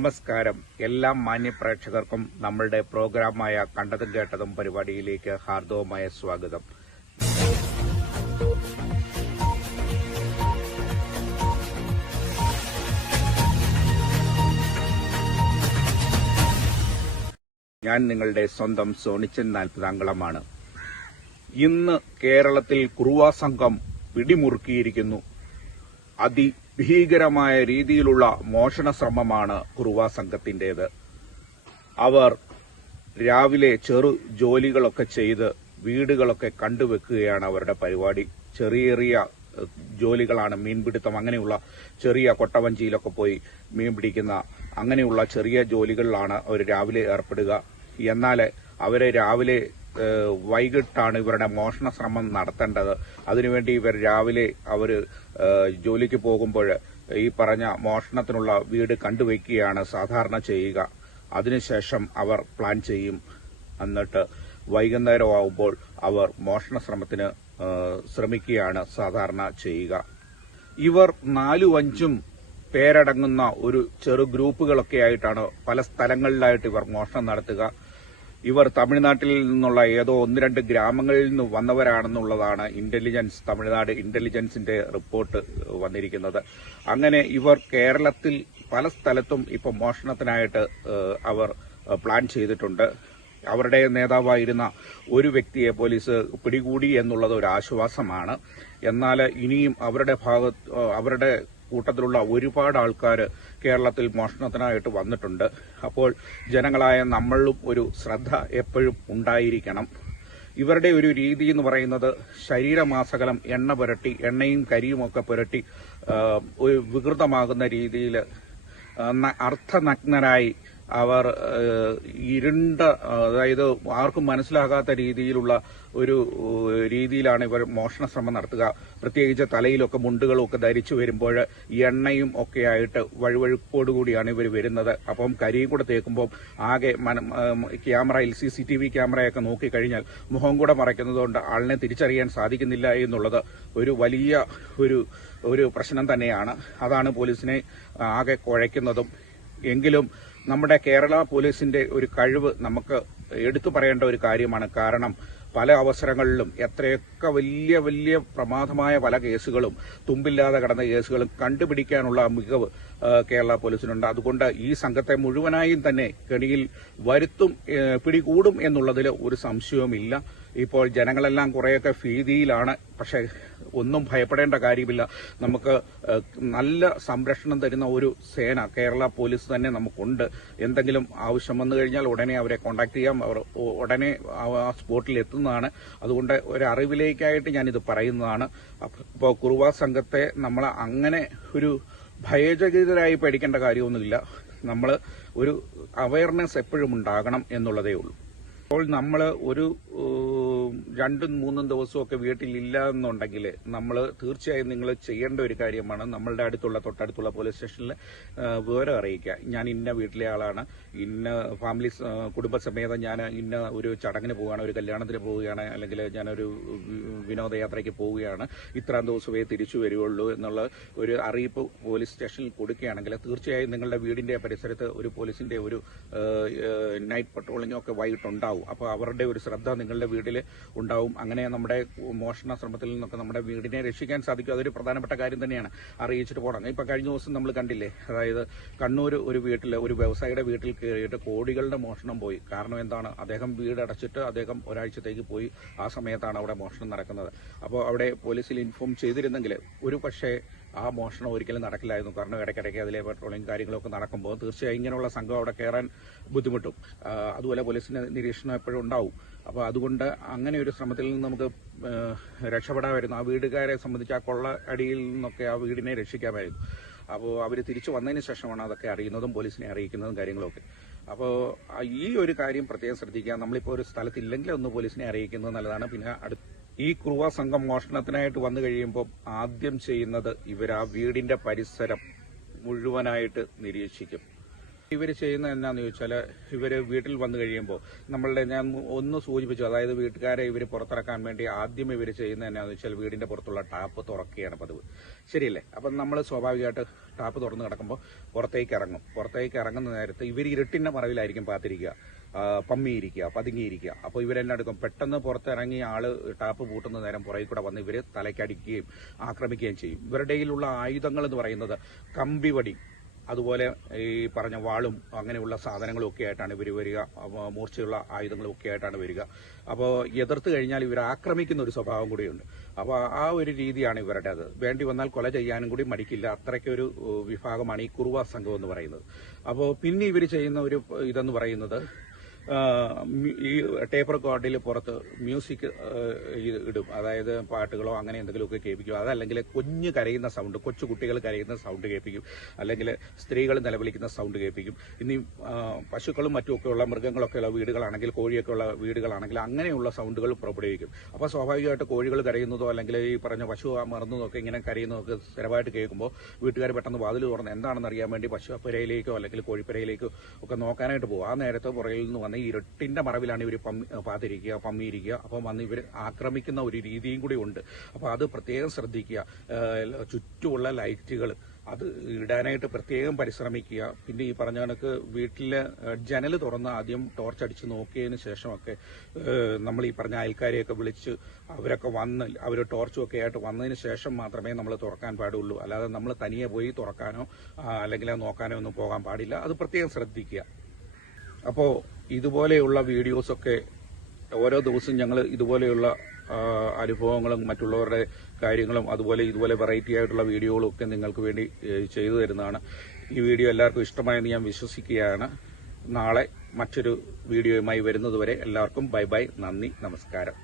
നമസ്കാരം. എല്ലാ മാന്യ പ്രേക്ഷകർക്കും നമ്മളുടെ പ്രോഗ്രാമായ കണ്ടതും കേട്ടതും പരിപാടിയിലേക്ക് ഹാർദവമായ സ്വാഗതം. ഞാൻ നിങ്ങളുടെ സ്വന്തം സോണിച്ചൻ നാൽപ്പതാംകളമാണ് ഇന്ന് കേരളത്തിൽ കുറുവാ സംഘം പിടിമുറുക്കിയിരിക്കുന്നു. അതിഭീകരമായ രീതിയിലുള്ള മോഷണ ശ്രമമാണ് കുറുവ സംഘത്തിന്റേത്. അവർ രാവിലെ ചെറു ജോലികളൊക്കെ ചെയ്ത് വീടുകളൊക്കെ കണ്ടുവെക്കുകയാണ് അവരുടെ പരിപാടി. ചെറിയ ചെറിയ ജോലികളാണ് മീൻപിടുത്തം അങ്ങനെയുള്ള ചെറിയ കൊട്ടവഞ്ചിയിലൊക്കെ പോയി മീൻ പിടിക്കുന്ന അങ്ങനെയുള്ള ചെറിയ ജോലികളിലാണ് അവർ രാവിലെ ഏർപ്പെടുക. എന്നാൽ അവരെ രാവിലെ വൈകിട്ടാണ് ഇവരുടെ മോഷണ ശ്രമം നടത്തേണ്ടത്. അതിനുവേണ്ടി ഇവർ രാവിലെ അവർ ജോലിക്ക് പോകുമ്പോൾ ഈ പറഞ്ഞ മോഷണത്തിനുള്ള വീട് കണ്ടുവയ്ക്കുകയാണ് സാധാരണ ചെയ്യുക. അതിനുശേഷം അവർ പ്ലാൻ ചെയ്യും. എന്നിട്ട് വൈകുന്നേരമാവുമ്പോൾ അവർ മോഷണ ശ്രമത്തിന് ശ്രമിക്കുകയാണ് സാധാരണ ചെയ്യുക. ഇവർ നാലും അഞ്ചും പേരടങ്ങുന്ന ഒരു ചെറു ഗ്രൂപ്പുകളൊക്കെ ആയിട്ടാണ് പല സ്ഥലങ്ങളിലായിട്ട് ഇവർ മോഷണം നടത്തുക. ഇവർ തമിഴ്നാട്ടിൽ നിന്നുള്ള ഏതോ ഒന്ന് രണ്ട് ഗ്രാമങ്ങളിൽ നിന്ന് വന്നവരാണെന്നുള്ളതാണ് ഇന്റലിജൻസ് തമിഴ്നാട് ഇന്റലിജൻസിന്റെ റിപ്പോർട്ട് വന്നിരിക്കുന്നത്. അങ്ങനെ ഇവർ കേരളത്തിൽ പല സ്ഥലത്തും ഇപ്പൊ മോഷണത്തിനായിട്ട് അവർ പ്ലാൻ ചെയ്തിട്ടുണ്ട്. അവരുടെ നേതാവായിരുന്ന ഒരു വ്യക്തിയെ പോലീസ് പിടികൂടി എന്നുള്ളത് ഒരു ആശ്വാസമാണ്. എന്നാൽ ഇനിയും അവരുടെ ഭാഗത്ത് അവരുടെ കൂട്ടത്തിലുള്ള ഒരുപാട് ആൾക്കാർ കേരളത്തിൽ മോഷണത്തിനായിട്ട് വന്നിട്ടുണ്ട്. അപ്പോൾ ജനങ്ങളായ നമ്മളിലും ഒരു ശ്രദ്ധ എപ്പോഴും ഉണ്ടായിരിക്കണം. ഇവരുടെ ഒരു രീതി എന്ന് പറയുന്നത് ശരീരമാസകലം എണ്ണ പുരട്ടി എണ്ണയും കരിയുമൊക്കെ പുരട്ടി ഒരു വികൃതമാകുന്ന രീതിയിൽ അർത്ഥനഗ്നരായി അവർ ഇരുണ്ട അതായത് ആർക്കും മനസ്സിലാകാത്ത രീതിയിലുള്ള ഒരു രീതിയിലാണ് ഇവർ മോഷണ ശ്രമം നടത്തുക. പ്രത്യേകിച്ച് തലയിലൊക്കെ മുണ്ടുകളും ഒക്കെ ധരിച്ചു വരുമ്പോൾ എണ്ണയും ഒക്കെ ആയിട്ട് വഴുവഴുപ്പോടുകൂടിയാണ് ഇവർ വരുന്നത്. അപ്പം കരിയും കൂടെ തേക്കുമ്പോൾ ആകെ ക്യാമറയിൽ സി സി ടി വി ക്യാമറയൊക്കെ നോക്കിക്കഴിഞ്ഞാൽ മുഖം കൂടെ മറയ്ക്കുന്നതുകൊണ്ട് ആളിനെ തിരിച്ചറിയാൻ സാധിക്കുന്നില്ല എന്നുള്ളത് ഒരു വലിയ ഒരു ഒരു പ്രശ്നം തന്നെയാണ്. അതാണ് പോലീസിനെ ആകെ കുഴയ്ക്കുന്നതും. എങ്കിലും നമ്മുടെ കേരള പോലീസിന്റെ ഒരു കഴിവ് നമുക്ക് എടുത്തു പറയേണ്ട ഒരു കാര്യമാണ്. കാരണം പല അവസരങ്ങളിലും എത്രയൊക്കെ വലിയ വലിയ പ്രമാദമായ പല കേസുകളും തുമ്പില്ലാതെ കടന്ന കേസുകളും കണ്ടുപിടിക്കാനുള്ള മികവ് കേരള പോലീസിനുണ്ട്. അതുകൊണ്ട് ഈ സംഘത്തെ മുഴുവനായും തന്നെ കെണിയിൽ വരുത്തും പിടികൂടും എന്നുള്ളതിൽ ഒരു സംശയവുമില്ല. ഇപ്പോൾ ജനങ്ങളെല്ലാം കുറേയൊക്കെ ഭീതിയിലാണ്. പക്ഷേ ഒന്നും ഭയപ്പെടേണ്ട കാര്യമില്ല. നമുക്ക് നല്ല സംരക്ഷണം തരുന്ന ഒരു സേന കേരള പോലീസ് തന്നെ നമുക്കുണ്ട്. എന്തെങ്കിലും ആവശ്യം വന്നു കഴിഞ്ഞാൽ ഉടനെ അവരെ കോൺടാക്ട് ചെയ്യാം. അവർ ഉടനെ ആ ആ സ്പോട്ടിൽ എത്തുന്നതാണ്. അതുകൊണ്ട് ഒരു അറിവിലേക്കായിട്ട് ഞാനിത് പറയുന്നതാണ്. അപ്പോൾ കുറുവ സംഘത്തെ നമ്മൾ അങ്ങനെ ഒരു ഭയചകിതരായി പേടിക്കേണ്ട കാര്യമൊന്നുമില്ല. നമ്മൾ ഒരു അവയർനെസ് എപ്പോഴും ഉണ്ടാകണം എന്നുള്ളതേ ഉള്ളൂ. അപ്പോൾ നമ്മൾ ഒരു രണ്ടും മൂന്നും ദിവസമൊക്കെ വീട്ടിലില്ല എന്നുണ്ടെങ്കിൽ നമ്മൾ തീർച്ചയായും നിങ്ങൾ ചെയ്യേണ്ട ഒരു കാര്യമാണ് നമ്മളുടെ അടുത്തുള്ള തൊട്ടടുത്തുള്ള പോലീസ് സ്റ്റേഷനിൽ വിവരം അറിയിക്കുക. ഞാൻ ഇന്ന വീട്ടിലെ ആളാണ്. ഇന്ന ഫാമിലി കുടുംബസമേതം ഞാൻ ഇന്ന ഒരു ചടങ്ങിന് പോവുകയാണ് ഒരു കല്യാണത്തിന് പോവുകയാണ് അല്ലെങ്കിൽ ഞാനൊരു വിനോദയാത്രയ്ക്ക് പോവുകയാണ്. ഇത്രാം ദിവസമേ തിരിച്ചു വരികയുള്ളൂ എന്നുള്ള ഒരു അറിയിപ്പ് പോലീസ് സ്റ്റേഷനിൽ കൊടുക്കുകയാണെങ്കിൽ തീർച്ചയായും നിങ്ങളുടെ വീടിന്റെ പരിസരത്ത് ഒരു പോലീസിന്റെ ഒരു നൈറ്റ് പട്രോളിംഗ് ഒക്കെ വൈകിട്ടുണ്ടാവും. അപ്പോൾ അവരുടെ ഒരു ശ്രദ്ധ നിങ്ങളുടെ വീട്ടിൽ ഉണ്ടാവും. അങ്ങനെ നമ്മുടെ മോഷണ ശ്രമത്തിൽ നിന്നൊക്കെ നമ്മുടെ വീടിനെ രക്ഷിക്കാൻ സാധിക്കും. അതൊരു പ്രധാനപ്പെട്ട കാര്യം തന്നെയാണ്. അറിയിച്ചിട്ട് പോകണം ഇപ്പൊ കഴിഞ്ഞ ദിവസം നമ്മൾ കണ്ടില്ലേ? അതായത് കണ്ണൂർ ഒരു വീട്ടിൽ ഒരു വ്യവസായിയുടെ വീട്ടിൽ കയറിയിട്ട് കോടികളുടെ മോഷണം പോയി. കാരണം എന്താണ്? അദ്ദേഹം വീട് അടച്ചിട്ട് അദ്ദേഹം ഒരാഴ്ചത്തേക്ക് പോയി ആ സമയത്താണ് അവിടെ മോഷണം നടക്കുന്നത്. അപ്പോൾ അവിടെ പോലീസിൽ ഇൻഫോം ചെയ്തിരുന്നെങ്കിൽ ഒരു പക്ഷേ ആ മോഷണം ഒരിക്കലും നടക്കില്ലായിരുന്നു. കാരണം ഇടയ്ക്കിടയ്ക്ക് അതിലെ പെട്രോളിംഗ് കാര്യങ്ങളൊക്കെ നടക്കുമ്പോൾ തീർച്ചയായും ഇങ്ങനെയുള്ള സംഘം അവിടെ കയറാൻ ബുദ്ധിമുട്ടും. അതുപോലെ പോലീസിന്റെ നിരീക്ഷണം എപ്പോഴും ഉണ്ടാവും. അപ്പോൾ അതുകൊണ്ട് അങ്ങനെ ഒരു ശ്രമത്തിൽ നിന്ന് നമുക്ക് രക്ഷപ്പെടാമായിരുന്നു ആ വീടുകാരെ സംബന്ധിച്ച് ആ കൊള്ള അടിയിൽ നിന്നൊക്കെ ആ വീടിനെ രക്ഷിക്കാമായിരുന്നു. അപ്പോൾ അവർ തിരിച്ചു വന്നതിന് ശേഷമാണ് അതൊക്കെ അറിയുന്നതും പോലീസിനെ അറിയിക്കുന്നതും കാര്യങ്ങളൊക്കെ. അപ്പോൾ ഈ ഒരു കാര്യം പ്രത്യേകം ശ്രദ്ധിക്കുക. നമ്മളിപ്പോൾ ഒരു സ്ഥലത്തില്ലെങ്കിൽ ഒന്ന് പോലീസിനെ അറിയിക്കുന്നത് നല്ലതാണ്. പിന്നെ അടുത്ത ഈ കുറുവ സംഘം മോഷണത്തിനായിട്ട് വന്നു കഴിയുമ്പോൾ ആദ്യം ചെയ്യുന്നത് ഇവർ ആ വീടിന്റെ പരിസരം മുഴുവനായിട്ട് നിരീക്ഷിക്കും. ഇവർ ചെയ്യുന്ന എന്നാന്ന് ചോദിച്ചാൽ ഇവർ വീട്ടിൽ വന്നു കഴിയുമ്പോൾ നമ്മളുടെ ഞാൻ ഒന്ന് സൂചിപ്പിച്ചു അതായത് വീട്ടുകാരെ ഇവർ പുറത്തിറക്കാൻ വേണ്ടി ആദ്യം ഇവർ ചെയ്യുന്ന എന്നാന്ന് വെച്ചാൽ വീടിന്റെ പുറത്തുള്ള ടാപ്പ് തുറക്കുകയാണ് പതിവ്. ശരിയല്ലേ? അപ്പം നമ്മൾ സ്വാഭാവികമായിട്ട് ടാപ്പ് തുറന്നു കിടക്കുമ്പോൾ പുറത്തേക്ക് ഇറങ്ങും. പുറത്തേക്ക് ഇറങ്ങുന്ന നേരത്ത് ഇവർ ഇരുട്ടിന്റെ മറവിലായിരിക്കും പാത്തിരിക്കുക ആ, പമ്മിയിരിക്കുക പതുങ്ങിയിരിക്കുക. അപ്പോൾ ഇവരെല്ലാം എടുക്കും. പെട്ടെന്ന് പുറത്തിറങ്ങി ആൾ ടാപ്പ് പൂട്ടുന്ന നേരം പുറകിൽ കൂടെ വന്ന് ഇവർ തലയ്ക്കടിക്കുകയും ആക്രമിക്കുകയും ചെയ്യും. ഇവരുടെ കയ്യിലുള്ള ആയുധങ്ങൾ എന്ന് പറയുന്നത് കമ്പിവടി അതുപോലെ ഈ പറഞ്ഞ വാളും അങ്ങനെയുള്ള സാധനങ്ങളും ഒക്കെ ആയിട്ടാണ് ഇവർ വരിക. മൂർച്ചയുള്ള ആയുധങ്ങളും ഒക്കെ ആയിട്ടാണ് വരിക. അപ്പോൾ എതിർത്ത് കഴിഞ്ഞാൽ ഇവർ ആക്രമിക്കുന്ന ഒരു സ്വഭാവം കൂടിയുണ്ട്. അപ്പോൾ ആ ഒരു രീതിയാണ് ഇവരുടെ അത് വേണ്ടി വന്നാൽ കൊല ചെയ്യാനും കൂടി മടിക്കില്ല. അത്രയ്ക്കൊരു വിഭാഗമാണ് ഈ കുറുവ സംഘം എന്ന് പറയുന്നത്. അപ്പോൾ പിന്നെ ഇവർ ചെയ്യുന്ന ഒരു ഇതെന്ന് പറയുന്നത് ഈ ടേപ്പ് റെക്കോർഡിൽ പുറത്ത് മ്യൂസിക് ഇടും. അതായത് പാട്ടുകളോ അങ്ങനെ എന്തെങ്കിലുമൊക്കെ കേൾപ്പിക്കും. അതല്ലെങ്കിൽ കുഞ്ഞ് കരയുന്ന സൗണ്ട് കൊച്ചു കുട്ടികൾ കരയുന്ന സൗണ്ട് കേൾപ്പിക്കും. അല്ലെങ്കിൽ സ്ത്രീകൾ നിലവിളിക്കുന്ന സൗണ്ട് കേൾപ്പിക്കും. ഇനി പശുക്കളും മറ്റുമൊക്കെ ഉള്ള മൃഗങ്ങളൊക്കെ ഉള്ള വീടുകളാണെങ്കിൽ കോഴിയൊക്കെ ഉള്ള വീടുകളാണെങ്കിൽ അങ്ങനെയുള്ള സൗണ്ടുകൾ പുറപ്പെടുവിക്കും. അപ്പോൾ സ്വാഭാവികമായിട്ട് കോഴികൾ കരയുന്നതോ അല്ലെങ്കിൽ ഈ പറഞ്ഞ പശു മറന്നതൊക്കെ ഇങ്ങനെ കരയുന്നതൊക്കെ സ്ഥിരമായിട്ട് കേൾക്കുമ്പോൾ വീട്ടുകാർ പെട്ടെന്ന് വാതിൽ തുറന്ന് എന്താണെന്ന് അറിയാൻ വേണ്ടി പശു പുരയിലേക്കോ അല്ലെങ്കിൽ കോഴിപ്പുരയിലേക്കോ ഒക്കെ നോക്കാനായിട്ട് പോകും. ആ നേരത്തെ പുറയിൽ നിന്ന് വന്ന് ഈ ഇരുട്ടിന്റെ മറവിലാണ് ഇവർ പാതിരിക്കുക പമ്മിയിരിക്കുക. അപ്പം വന്ന് ഇവർ ആക്രമിക്കുന്ന ഒരു രീതിയും കൂടി ഉണ്ട്. അപ്പോൾ അത് പ്രത്യേകം ശ്രദ്ധിക്കുക. ചുറ്റുമുള്ള ലൈറ്റുകൾ അത് ഇടാനായിട്ട് പ്രത്യേകം പരിശ്രമിക്കുക. പിന്നെ ഈ പറഞ്ഞ കണക്ക് വീട്ടിലെ ജനൽ തുറന്ന് ആദ്യം ടോർച്ച് അടിച്ച് നോക്കിയതിന് ശേഷമൊക്കെ നമ്മൾ ഈ പറഞ്ഞ അയൽക്കാരെയൊക്കെ വിളിച്ച് അവരൊക്കെ വന്ന് അവർ ടോർച്ചും ഒക്കെ ആയിട്ട് വന്നതിന് ശേഷം മാത്രമേ നമ്മൾ തുറക്കാൻ പാടുള്ളൂ. അല്ലാതെ നമ്മൾ തനിയെ പോയി തുറക്കാനോ അല്ലെങ്കിൽ നോക്കാനോ ഒന്നും പോകാൻ പാടില്ല. അത് പ്രത്യേകം ശ്രദ്ധിക്കുക. അപ്പോൾ ഇതുപോലെയുള്ള വീഡിയോസൊക്കെ ഓരോ ദിവസവും ഞങ്ങൾ ഇതുപോലെയുള്ള അനുഭവങ്ങളും മറ്റുള്ളവരുടെ കാര്യങ്ങളും അതുപോലെ ഇതുപോലെ വെറൈറ്റി ആയിട്ടുള്ള വീഡിയോകളും ഒക്കെ നിങ്ങൾക്ക് വേണ്ടി ചെയ്തു തരുന്നതാണ്. ഈ വീഡിയോ എല്ലാവർക്കും ഇഷ്ടമായെന്ന് ഞാൻ വിശ്വസിക്കുകയാണ്. നാളെ മറ്റൊരു വീഡിയോയുമായി വരുന്നതുവരെ എല്ലാവർക്കും ബൈ ബൈ നന്ദി നമസ്കാരം.